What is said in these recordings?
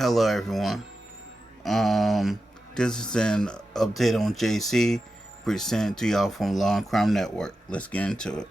Hello, everyone. This is an update on JC presented to y'all from Law and Crime Network. Let's get into it.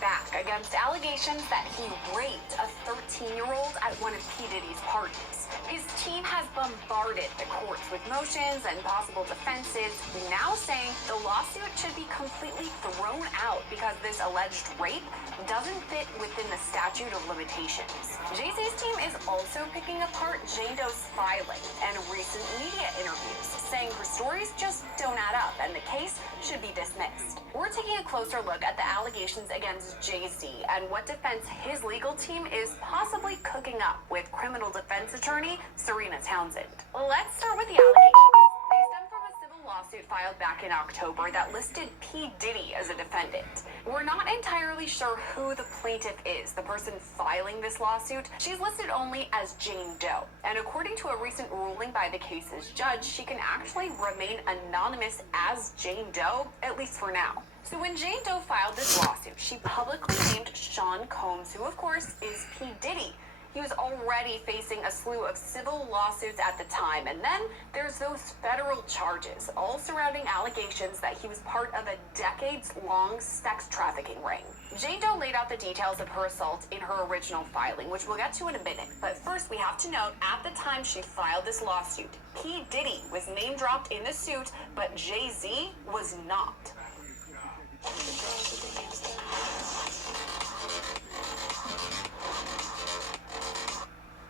Back against allegations that he raped a 13-year-old at one of P. Diddy's parties. His team has bombarded the courts with motions and possible defenses, now saying the lawsuit should be completely thrown out because this alleged rape doesn't fit within the statute of limitations. Jay-Z's team is also picking apart Jane Doe's filing and recent media interviews, saying her stories just don't add up and the case should be dismissed. We're taking a closer look at the allegations against Jay-Z and what defense his legal team is possibly cooking up with criminal defense attorney Serena Townsend. Let's start with the allegations. They stem from a civil lawsuit filed back in October that listed P. Diddy as a defendant. We're not entirely sure who the plaintiff is, the person filing this lawsuit. She's listed only as Jane Doe, and according to a recent ruling by the case's judge, she can actually remain anonymous as Jane Doe, at least for now. So when Jane Doe filed this lawsuit, she publicly named Sean Combs, who of course is P. Diddy. He was already facing a slew of civil lawsuits at the time, and then there's those federal charges, all surrounding allegations that he was part of a decades-long sex trafficking ring. Jane Doe laid out the details of her assault in her original filing, which we'll get to in a minute. But first, we have to note, at the time she filed this lawsuit, P. Diddy was name-dropped in the suit, but Jay-Z was not.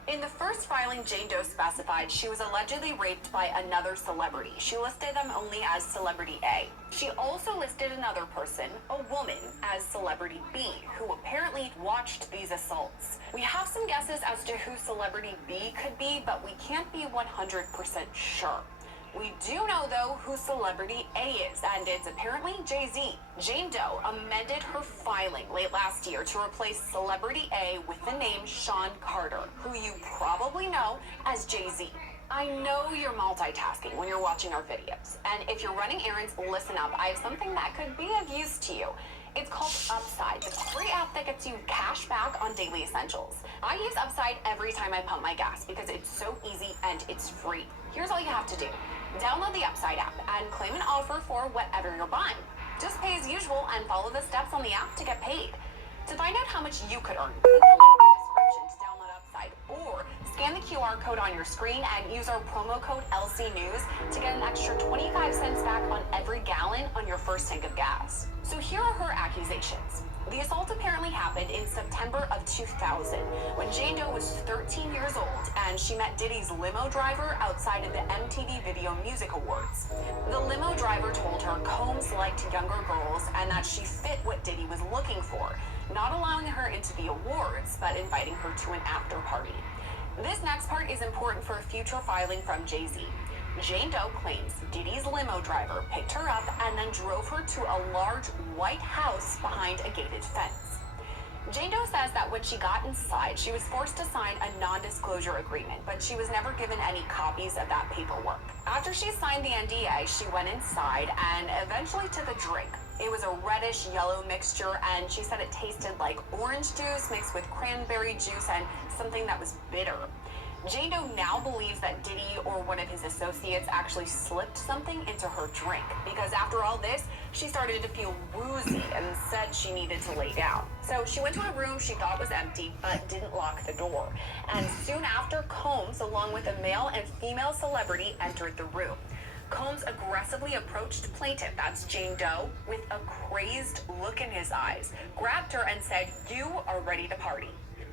In the first filing, Jane Doe specified she was allegedly raped by another celebrity. She listed them only as Celebrity A. She also listed another person, a woman, as Celebrity B, who apparently watched these assaults. We have some guesses as to who Celebrity B could be, but we can't be 100% sure. We do know, though, who Celebrity A is, and it's apparently Jay-Z. Jane Doe amended her filing late last year to replace Celebrity A with the name Sean Carter, who you probably know as Jay-Z. I know you're multitasking when you're watching our videos, and if you're running errands, listen up. I have something that could be of use to you. It's called Upside, the free app that gets you cash back on daily essentials. I use Upside every time I pump my gas because it's so easy and it's free. Here's all you have to do. Download the Upside app and claim an offer for whatever you're buying. Just pay as usual and follow the steps on the app to get paid. To find out how much you could earn, click the link in the description to download Upside, or scan the QR code on your screen and use our promo code LCNews to get an extra 25 cents back on every gallon on your first tank of gas. So here are her accusations. The assault apparently happened in September of 2000 when Jane Doe was 13 years old and she met Diddy's limo driver outside of the MTV Video Music Awards. The limo driver told her Combs liked younger girls and that she fit what Diddy was looking for, not allowing her into the awards, but inviting her to an after party. This next part is important for a future filing from Jay-Z. Jane Doe claims Diddy's limo driver picked her up and then drove her to a large white house behind a gated fence. Jane Doe says that when she got inside, she was forced to sign a non-disclosure agreement, but she was never given any copies of that paperwork. After she signed the NDA, she went inside and eventually took a drink. It was a reddish yellow mixture, and she said it tasted like orange juice mixed with cranberry juice and something that was bitter. Jane Doe now believes that Diddy or one of his associates actually slipped something into her drink, because after all this, she started to feel woozy and said she needed to lay down. So she went to a room she thought was empty, but didn't lock the door. And soon after, Combs, along with a male and female celebrity, entered the room. Combs aggressively approached plaintiff, that's Jane Doe, with a crazed look in his eyes, grabbed her and said, "You are ready to party."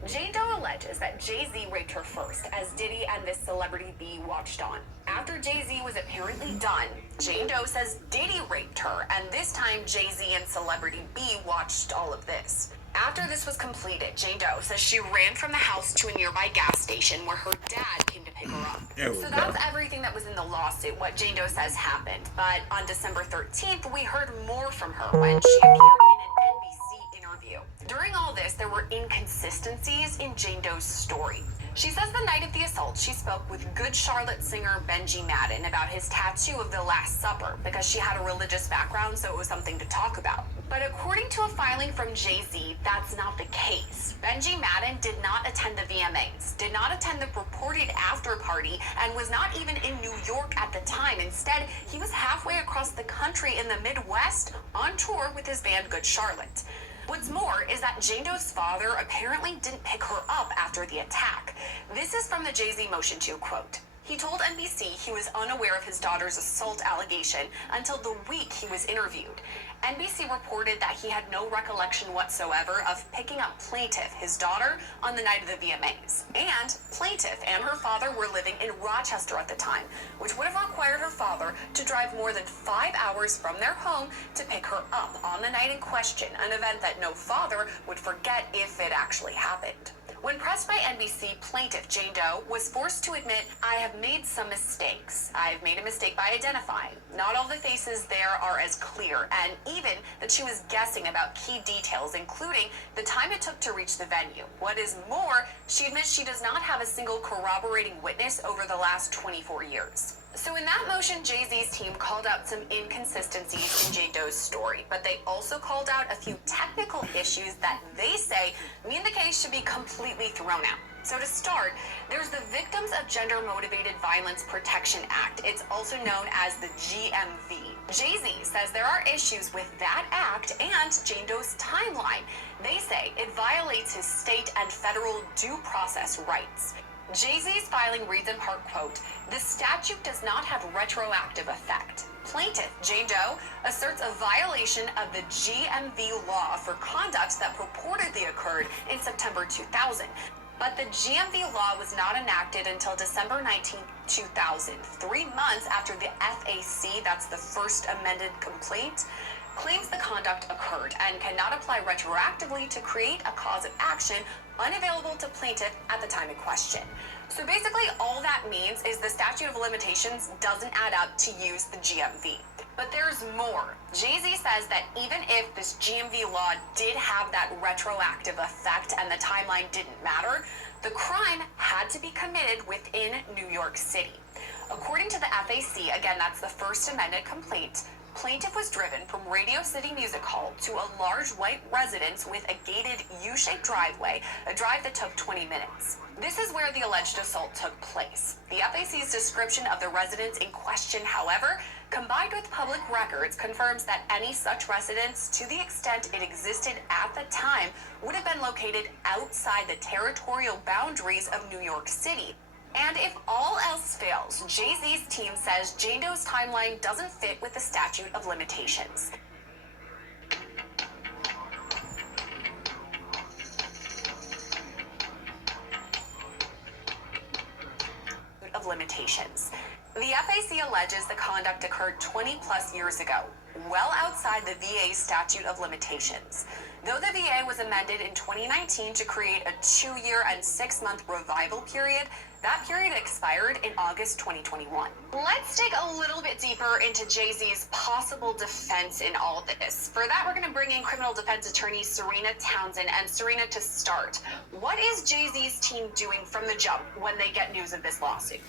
Jane Doe alleges that Jay-Z raped her first, as Diddy and this Celebrity B watched on. After Jay-Z was apparently done, Jane Doe says Diddy raped her, and this time Jay-Z and Celebrity B watched all of this. After this was completed, Jane Doe says she ran from the house to a nearby gas station where her dad came to pick her up. So that's everything that was in the lawsuit, what Jane Doe says happened. But on December 13th, we heard more from her when she appeared in an NBC interview. During all this, there were inconsistencies in Jane Doe's story. She says the night of the assault, she spoke with Good Charlotte singer Benji Madden about his tattoo of the Last Supper because she had a religious background, so it was something to talk about. But according to a filing from Jay-Z, that's not the case. Benji Madden did not attend the VMAs, did not attend the purported after party, and was not even in New York at the time. Instead, he was halfway across the country in the Midwest on tour with his band Good Charlotte. What's more is that Jane Doe's father apparently didn't pick her up after the attack. This is from the Jay-Z Motion 2 quote. He told NBC he was unaware of his daughter's assault allegation until the week he was interviewed. NBC reported that he had no recollection whatsoever of picking up Plaintiff, his daughter, on the night of the VMAs. And Plaintiff and her father were living in Rochester at the time, which would have required her father to drive more than 5 hours from their home to pick her up on the night in question, an event that no father would forget if it actually happened. When pressed by NBC, plaintiff Jane Doe was forced to admit, "I have made some mistakes. I've made a mistake by identifying. Not all the faces there are as clear," and even that she was guessing about key details, including the time it took to reach the venue. What is more, she admits she does not have a single corroborating witness over the last 24 years. So in that motion, Jay-Z's team called out some inconsistencies in Jane Doe's story, but they also called out a few technical issues that they say mean the case should be completely thrown out. So to start, there's the Victims of Gender Motivated Violence Protection Act. It's also known as the GMV. Jay-Z says there are issues with that act and Jane Doe's timeline. They say it violates his state and federal due process rights. Jay-Z's filing reads in part, quote, "The statute does not have retroactive effect." Plaintiff Jane Doe asserts a violation of the GMV law for conduct that purportedly occurred in September 2000. But the GMV law was not enacted until December 19, 2000, 3 months after the FAC, that's the first amended complaint, claims the conduct occurred and cannot apply retroactively to create a cause of action unavailable to plaintiff at the time in question. So basically all that means is the statute of limitations doesn't add up to use the GMV. But there's more. Jay-Z says that even if this GMV law did have that retroactive effect and the timeline didn't matter, the crime had to be committed within New York City. According to the FAC, again, that's the First Amendment complaint, plaintiff was driven from Radio City Music Hall to a large white residence with a gated U-shaped driveway, a drive that took 20 minutes. This is where the alleged assault took place. The FAC's description of the residence in question, however, combined with public records, confirms that any such residence, to the extent it existed at the time, would have been located outside the territorial boundaries of New York City. And if all else fails, Jay-Z's team says Jane Doe's timeline doesn't fit with the statute of limitations. The FAC alleges the conduct occurred 20 plus years ago, well outside the VA's statute of limitations. Though the VA was amended in 2019 to create a 2-year and 6-month revival period, that period expired in August 2021. Let's dig a little bit deeper into Jay-Z's possible defense in all this. For that, we're going to bring in criminal defense attorney Serena Townsend. And Serena, to start, what is Jay-Z's team doing from the jump when they get news of this lawsuit?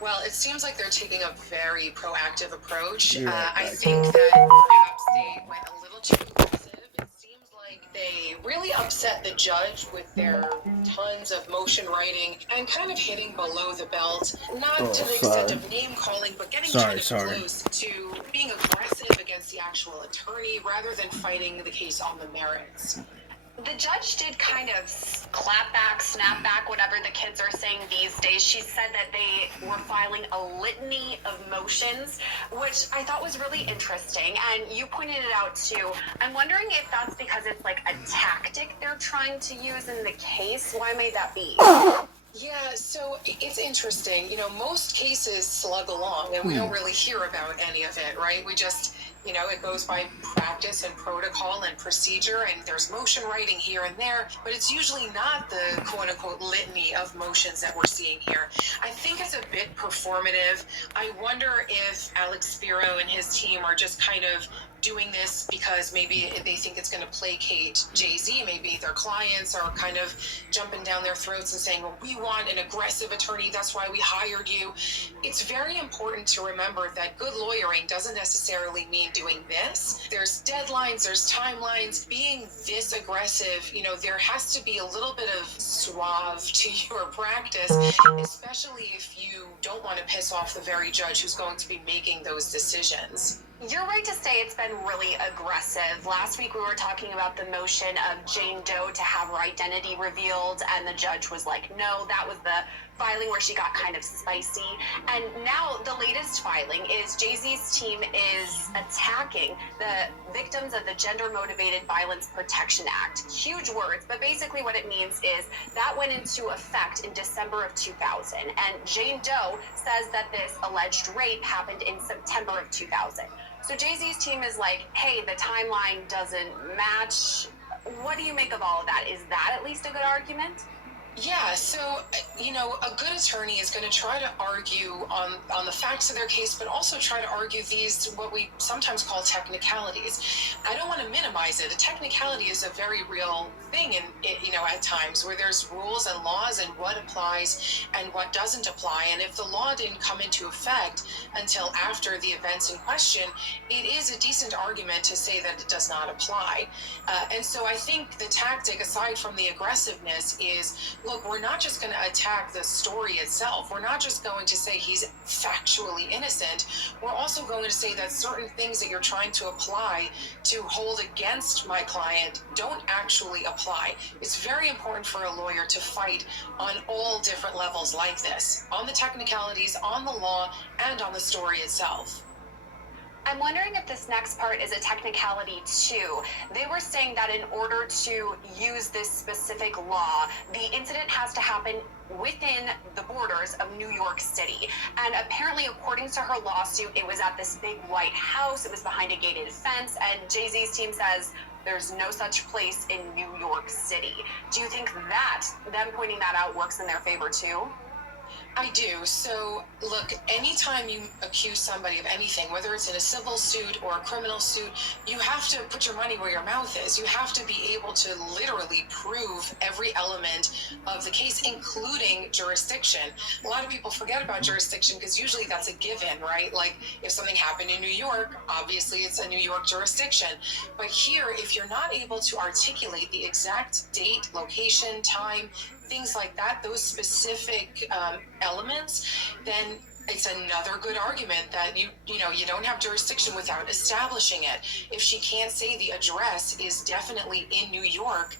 Well, it seems like they're taking a very proactive approach. You're right, I right. think that perhaps they went a little too aggressive. It seems like they really upset the judge with their tons of motion writing and kind of hitting below the belt, not to the extent of name calling, but getting kind of close to being aggressive against the actual attorney rather than fighting the case on the merits. The judge did kind of clap back, snap back, whatever the kids are saying these days. She said that they were filing a litany of motions, which I thought was really interesting. And you pointed it out too. I'm wondering if that's because it's like a tactic they're trying to use in the case. Why may that be? Yeah, so it's interesting. You know, most cases slug along and we don't really hear about any of it, right? We just, you know, it goes by practice and protocol and procedure, and there's motion writing here and there, but it's usually not the quote-unquote litany of motions that we're seeing here. I think it's a bit performative. I wonder if Alex Spiro and his team are just kind of doing this because maybe they think it's going to placate Jay-Z. Maybe their clients are kind of jumping down their throats and saying, well, we want an aggressive attorney, that's why we hired you. It's very important to remember that good lawyering doesn't necessarily mean doing this. There's deadlines, there's timelines. Being this aggressive, there has to be a little bit of suave to your practice, especially if you don't want to piss off the very judge who's going to be making those decisions. You're right to say it's been really aggressive. Last week we were talking about the motion of Jane Doe to have her identity revealed, and the judge was like, no, that was the filing where she got kind of spicy. And now the latest filing is Jay-Z's team is attacking the victims of the Gender Motivated Violence Protection Act. Huge words, but basically what it means is that went into effect in December of 2000. And Jane Doe says that this alleged rape happened in September of 2000. So Jay-Z's team is like, hey, the timeline doesn't match. What do you make of all of that? Is that at least a good argument? Yeah, so, a good attorney is going to try to argue on the facts of their case, but also try to argue these, what we sometimes call technicalities. I don't want to minimize it. A technicality is a very real thing, at times where there's rules and laws and what applies and what doesn't apply. And if the law didn't come into effect until after the events in question, it is a decent argument to say that it does not apply. And so I think the tactic, aside from the aggressiveness, is, look, we're not just going to attack the story itself. We're not just going to say he's factually innocent. We're also going to say that certain things that you're trying to apply to hold against my client don't actually apply. It's very important for a lawyer to fight on all different levels like this, on the technicalities, on the law, and on the story itself. I'm wondering if this next part is a technicality too. They were saying that in order to use this specific law, the incident has to happen within the borders of New York City. And apparently, according to her lawsuit, it was at this big white house. It was behind a gated fence. And Jay-Z's team says there's no such place in New York City. Do you think that them pointing that out works in their favor too? I do. So, look, anytime you accuse somebody of anything, whether it's in a civil suit or a criminal suit, you have to put your money where your mouth is. You have to be able to literally prove every element of the case, including jurisdiction. A lot of people forget about jurisdiction because usually that's a given, right? Like, if something happened in New York, obviously it's a New York jurisdiction. But here, if you're not able to articulate the exact date, location, time, things like that, those specific elements, then it's another good argument that you don't have jurisdiction without establishing it. If she can't say the address is definitely in New York,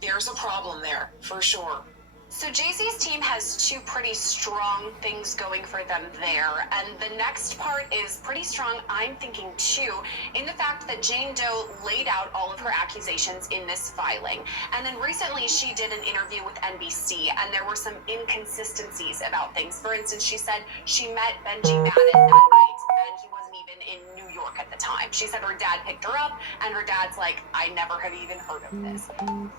there's a problem there for sure. So Jay-Z's team has two pretty strong things going for them there. And the next part is pretty strong, I'm thinking, too, in the fact that Jane Doe laid out all of her accusations in this filing. And then recently she did an interview with NBC, and there were some inconsistencies about things. For instance, she said she met Benji Madden that night, and he wasn't even in New York at the time. She said her dad picked her up, and her dad's like, I never have even heard of this.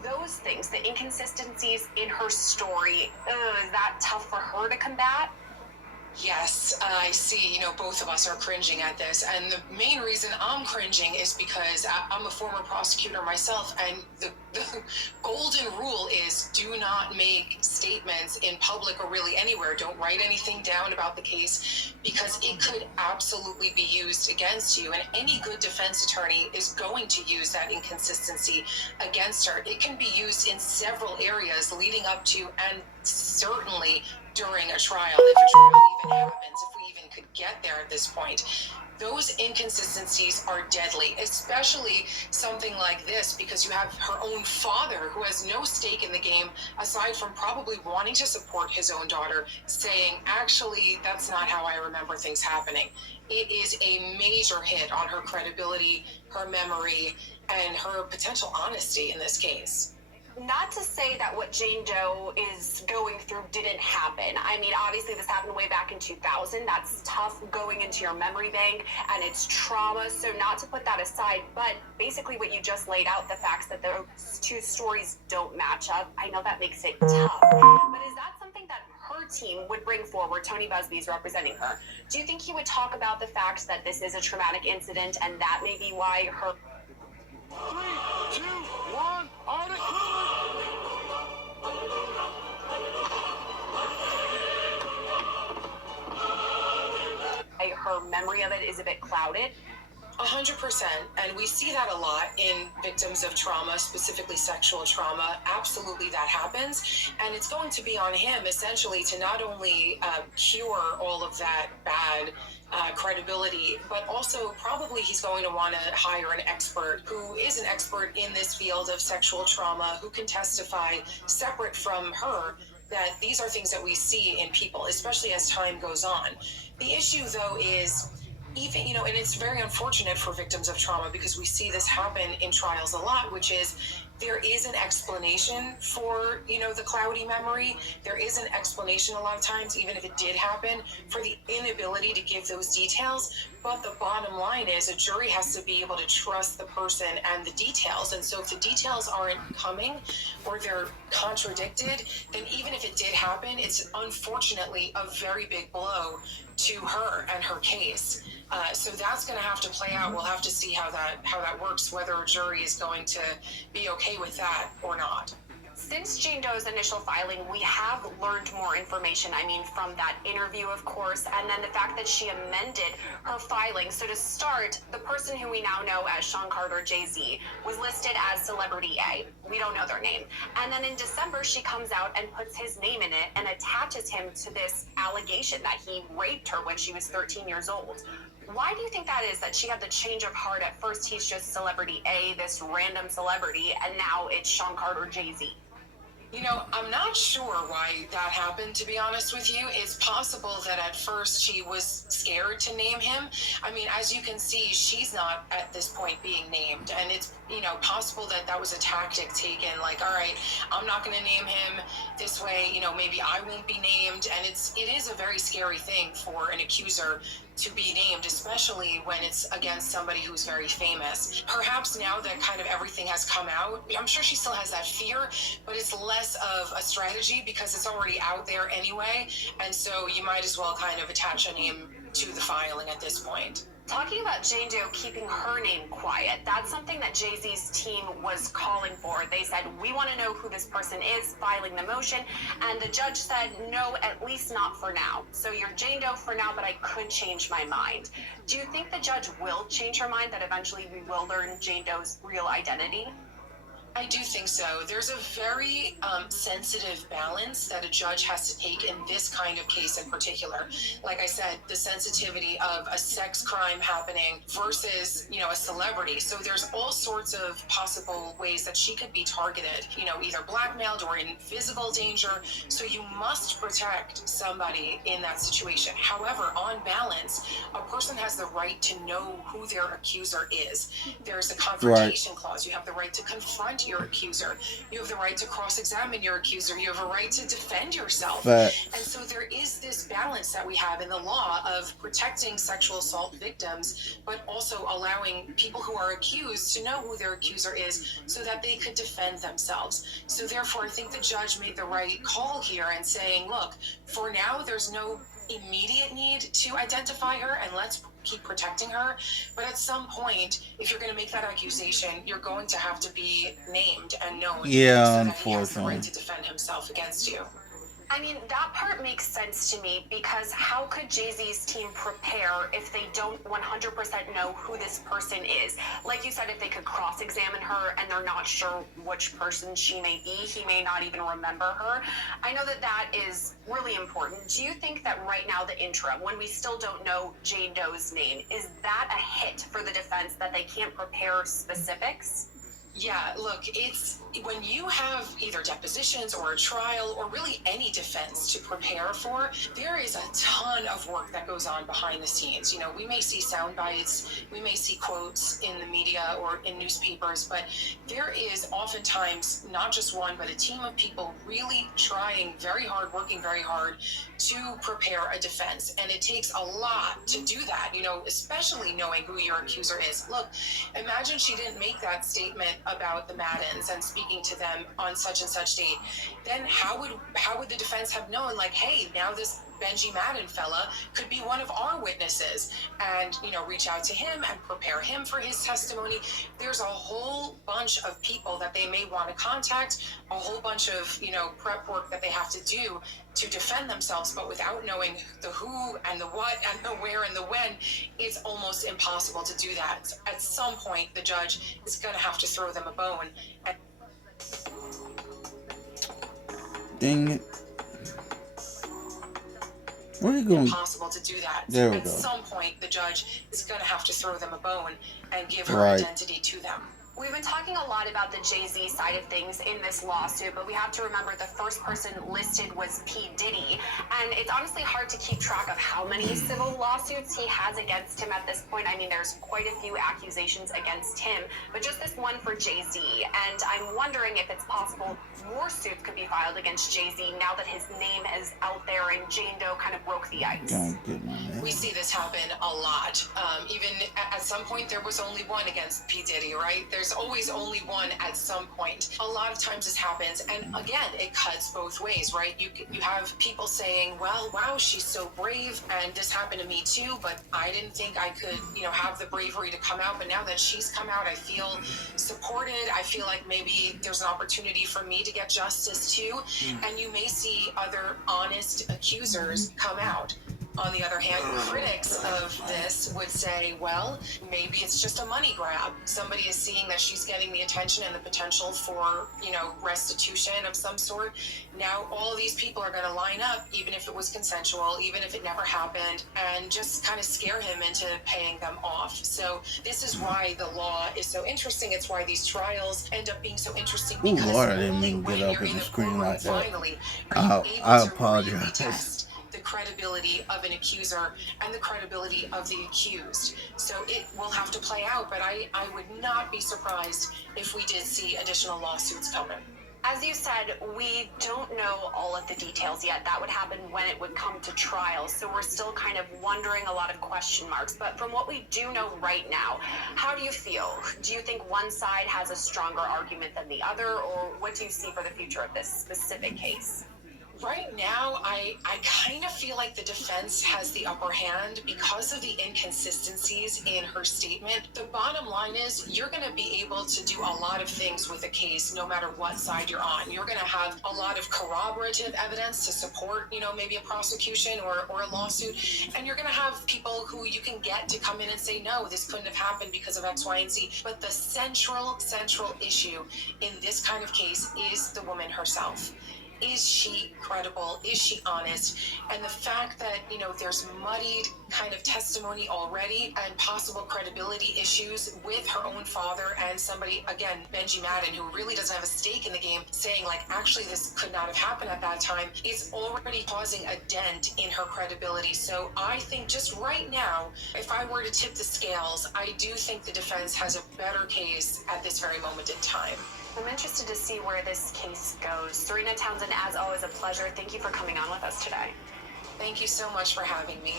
Those things, the inconsistencies in her story, is that tough for her to combat? Yes, I see, both of us are cringing at this. And the main reason I'm cringing is because I'm a former prosecutor myself, and the golden rule is do not make statements in public or really anywhere. Don't write anything down about the case because it could absolutely be used against you. And any good defense attorney is going to use that inconsistency against her. It can be used in several areas leading up to and certainly during a trial, if a trial even happens, if we even could get there at this point. Those inconsistencies are deadly, especially something like this, because you have her own father who has no stake in the game, aside from probably wanting to support his own daughter, saying, actually, that's not how I remember things happening. It is a major hit on her credibility, her memory, and her potential honesty in this case. Not to say that what Jane Doe is going through didn't happen. I mean, obviously this happened way back in 2000. That's tough going into your memory bank, and it's trauma. So not to put that aside, but basically what you just laid out, the facts that those two stories don't match up, I know that makes it tough. But is that something that hurts team would bring forward, Tony Busby's representing her, do you think he would talk about the fact that this is a traumatic incident and that may be why her... 3, 2, 1, article! her memory of it is a bit clouded? 100%, and we see that a lot in victims of trauma, specifically sexual trauma. Absolutely, that happens, and it's going to be on him essentially to not only cure all of that bad credibility, but also probably he's going to want to hire an expert who is an expert in this field of sexual trauma, who can testify separate from her that these are things that we see in people, especially as time goes on. The issue, though, is even, and it's very unfortunate for victims of trauma because we see this happen in trials a lot, which is there is an explanation for, the cloudy memory. There is an explanation a lot of times, even if it did happen, for the inability to give those details. But the bottom line is a jury has to be able to trust the person and the details. And so if the details aren't coming or they're contradicted, then even if it did happen, it's unfortunately a very big blow to her and her case. So that's going to have to play out. We'll have to see how that works, whether a jury is going to be okay with that or not. Since Jane Doe's initial filing, we have learned more information. From that interview, of course, and then the fact that she amended her filing. So to start, the person who we now know as Sean Carter, Jay-Z, was listed as Celebrity A. We don't know their name. And then in December, she comes out and puts his name in it and attaches him to this allegation that he raped her when she was 13 years old. Why do you think that is, that she had the change of heart? At first, he's just Celebrity A, this random celebrity, and now it's Sean Carter, Jay-Z. I'm not sure why that happened, to be honest with you. It's possible that at first she was scared to name him. As you can see, she's not at this point being named. And it's, possible that that was a tactic taken, like, all right, I'm not going to name him this way, maybe I won't be named. And it is a very scary thing for an accuser to be named, especially when it's against somebody who's very famous. Perhaps now that kind of everything has come out, I'm sure she still has that fear, but it's less of a strategy because it's already out there anyway. And so you might as well kind of attach a name to the filing at this point. Talking about Jane Doe keeping her name quiet, that's something that Jay-Z's team was calling for. They said, we want to know who this person is, filing the motion, and the judge said, no, at least not for now. So you're Jane Doe for now, but I could change my mind. Do you think the judge will change her mind, that eventually we will learn Jane Doe's real identity? I do think so. There's a very sensitive balance that a judge has to take in this kind of case in particular. Like I said, the sensitivity of a sex crime happening versus, a celebrity. So there's all sorts of possible ways that she could be targeted, either blackmailed or in physical danger. So you must protect somebody in that situation. However, on balance, a person has the right to know who their accuser is. There's a confrontation clause. You have the right to confront your accuser. You have the right to cross-examine your accuser. You have a right to defend yourself. And so there is this balance that we have in the law of protecting sexual assault victims, but also allowing people who are accused to know who their accuser is so that they could defend themselves. So therefore, I think the judge made the right call here and saying, look, for now, there's no immediate need to identify her, and let's keep protecting her. But at some point, if you're going to make that accusation, you're going to have to be named and known. Yeah, so unfortunately. that he has the right to defend himself against you. That part makes sense to me, because how could Jay-Z's team prepare if they don't 100% know who this person is? Like you said, if they could cross-examine her and they're not sure which person she may be, he may not even remember her. I know that is really important. Do you think that right now, the interim, when we still don't know Jane Doe's name, is that a hit for the defense that they can't prepare specifics? Yeah, look, it's when you have either depositions or a trial or really any defense to prepare for, there is a ton of work that goes on behind the scenes. We may see sound bites, we may see quotes in the media or in newspapers, but there is oftentimes not just one, but a team of people really trying very hard, working very hard to prepare a defense. And it takes a lot to do that, especially knowing who your accuser is. Look, imagine she didn't make that statement about the Maddens and speak speaking to them on such and such date, then how would the defense have known, like, hey, now this Benji Madden fella could be one of our witnesses, and reach out to him and prepare him for his testimony. There's a whole bunch of people that they may want to contact, a whole bunch of prep work that they have to do to defend themselves, but without knowing the who and the what and the where and the when, it's almost impossible to do that. At some point, the judge is going to have to throw them a bone. And dang it. Where are you going? Impossible to do that. There we At go. some point, the judge is going to have to throw them a bone and give her Right. identity to them. We've been talking a lot about the Jay-Z side of things in this lawsuit, but we have to remember the first person listed was P. Diddy, and it's honestly hard to keep track of how many civil lawsuits he has against him at this point. I mean, there's quite a few accusations against him, but just this one for Jay-Z, and I'm wondering if it's possible more suits could be filed against Jay-Z now that his name is out there and Jane Doe kind of broke the ice. Gotta get my man. We see this happen a lot. Even at some point, there was only one against P. Diddy, right? There's always only one at some point. A lot of times this happens, and again, it cuts both ways, right? You have people saying, well, wow, she's so brave, and this happened to me too, but I didn't think I could, have the bravery to come out, but now that she's come out, I feel supported. I feel like maybe there's an opportunity for me to get justice too, and you may see other honest accusers come out. On the other hand, critics of this would say, well, maybe it's just a money grab. Somebody is seeing that she's getting the attention and the potential for, restitution of some sort. Now all of these people are going to line up, even if it was consensual, even if it never happened, and just kind of scare him into paying them off. So this is why the law is so interesting. It's why these trials end up being so interesting, Ooh, because Lord, I didn't only mean to when get up you're in in the the screen courtroom like that. finally I are you able to apologize. really test the credibility of an accuser and the credibility of the accused. So it will have to play out, but I would not be surprised if we did see additional lawsuits coming. As you said, we don't know all of the details yet. That would happen when it would come to trial. So we're still kind of wondering, a lot of question marks. But from what we do know right now, how do you feel? Do you think one side has a stronger argument than the other, or what do you see for the future of this specific case? Right now, I kind of feel like the defense has the upper hand because of the inconsistencies in her statement. The bottom line is you're going to be able to do a lot of things with a case no matter what side you're on. You're going to have a lot of corroborative evidence to support, maybe a prosecution or a lawsuit. And you're going to have people who you can get to come in and say, no, this couldn't have happened because of X, Y, and Z. But the central issue in this kind of case is the woman herself. Is she credible? Is she honest? And the fact that, there's muddied kind of testimony already and possible credibility issues with her own father and somebody, again, Benji Madden, who really doesn't have a stake in the game, saying, like, actually, this could not have happened at that time, is already causing a dent in her credibility. So I think just right now, if I were to tip the scales, I do think the defense has a better case at this very moment in time. I'm interested to see where this case goes. Serena Townsend, as always, a pleasure. Thank you for coming on with us today. Thank you so much for having me.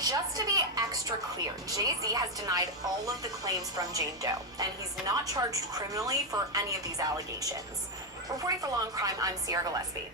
Just to be extra clear, Jay-Z has denied all of the claims from Jane Doe, and he's not charged criminally for any of these allegations. Reporting for Law and Crime, I'm Sierra Gillespie.